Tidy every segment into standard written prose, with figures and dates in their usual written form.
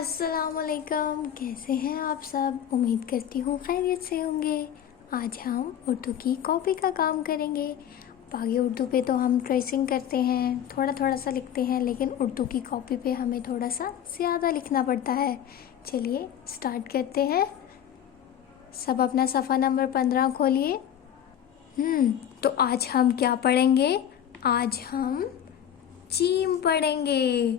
अस्सलामुअलैकुम, कैसे हैं आप सब। उम्मीद करती हूँ खैरियत से होंगे। आज हम उर्दू की कॉपी का काम करेंगे। बाकी उर्दू पे तो हम ट्रेसिंग करते हैं, थोड़ा थोड़ा सा लिखते हैं, लेकिन उर्दू की कॉपी पे हमें थोड़ा सा ज़्यादा लिखना पड़ता है। चलिए स्टार्ट करते हैं। सब अपना सफ़ा नंबर 15 खोलिए। तो आज हम क्या पढ़ेंगे। आज हम जीम पढ़ेंगे।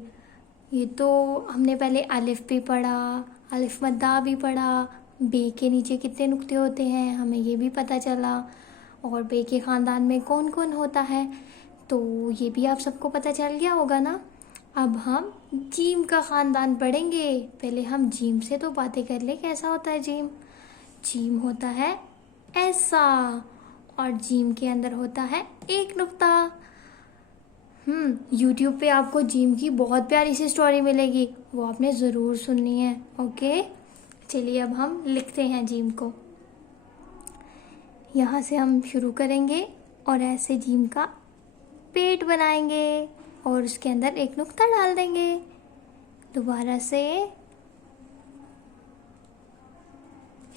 ये तो हमने पहले अलिफ भी पढ़ा, अलिफ मद्दा भी पढ़ा। बे के नीचे कितने नुक्ते होते हैं हमें ये भी पता चला, और बे के ख़ानदान में कौन कौन होता है तो ये भी आप सबको पता चल गया होगा ना। अब हम जीम का ख़ानदान पढ़ेंगे। पहले हम जीम से तो बातें कर ले, कैसा होता है जीम। जीम होता है ऐसा, और जीम के अंदर होता है एक नुक्ता। यूट्यूब पे आपको जीम की बहुत प्यारी सी स्टोरी मिलेगी, वो आपने ज़रूर सुननी है। ओके, चलिए अब हम लिखते हैं जीम को। यहाँ से हम शुरू करेंगे और ऐसे जीम का पेट बनाएंगे और उसके अंदर एक नुक्ता डाल देंगे। दोबारा से,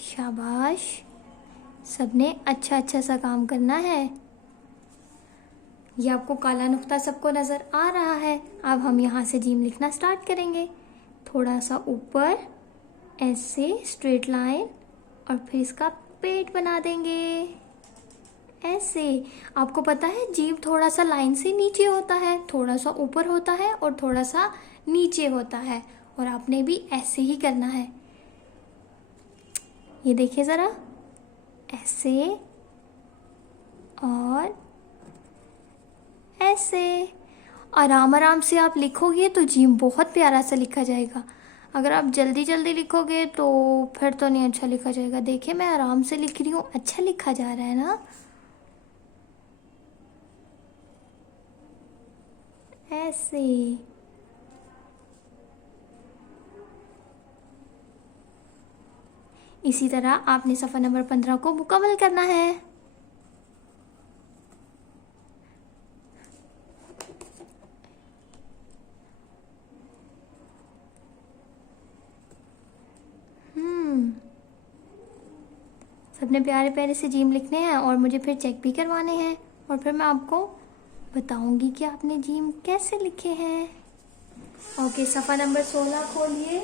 शाबाश, सबने अच्छा अच्छा सा काम करना है। ये आपको काला नुक्ता सबको नज़र आ रहा है। अब हम यहाँ से जीम लिखना स्टार्ट करेंगे। थोड़ा सा ऊपर ऐसे स्ट्रेट लाइन, और फिर इसका पेट बना देंगे ऐसे। आपको पता है जीम थोड़ा सा लाइन से नीचे होता है, थोड़ा सा ऊपर होता है और थोड़ा सा नीचे होता है, और आपने भी ऐसे ही करना है। ये देखिए ज़रा, ऐसे और ऐसे। आराम आराम से आप लिखोगे तो जीम बहुत प्यारा सा लिखा जाएगा। अगर आप जल्दी जल्दी लिखोगे तो फिर तो नहीं अच्छा लिखा जाएगा। देखिए मैं आराम से लिख रही हूँ, अच्छा लिखा जा रहा है ना। ऐसे। इसी तरह आपने सफ़ा नंबर 15 को मुकम्मल करना है। सबने प्यारे प्यारे से जीम लिखने हैं और मुझे फिर चेक भी करवाने हैं, और फिर मैं आपको बताऊंगी कि आपने जीम कैसे लिखे हैं। ओके, सफ़ा नंबर 16 खोलिए।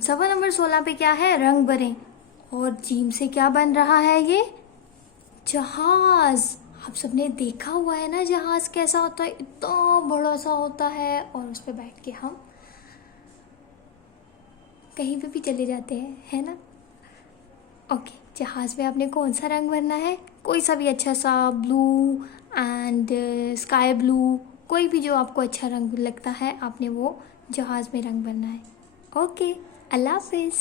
सफ़ा नंबर 16 पे क्या है, रंग भरें। और जीम से क्या बन रहा है, ये जहाज। आप सबने देखा हुआ है ना जहाज कैसा होता है, इतना बड़ा सा होता है, और उस पर बैठ के हम कहीं पे भी चले जाते हैं, है ना। ओके, जहाज़ में आपने कौन सा रंग भरना है, कोई सा भी अच्छा सा, ब्लू एंड स्काई ब्लू, कोई भी जो आपको अच्छा रंग लगता है आपने वो जहाज़ में रंग भरना है। ओके, अल्लाह हाफिज़।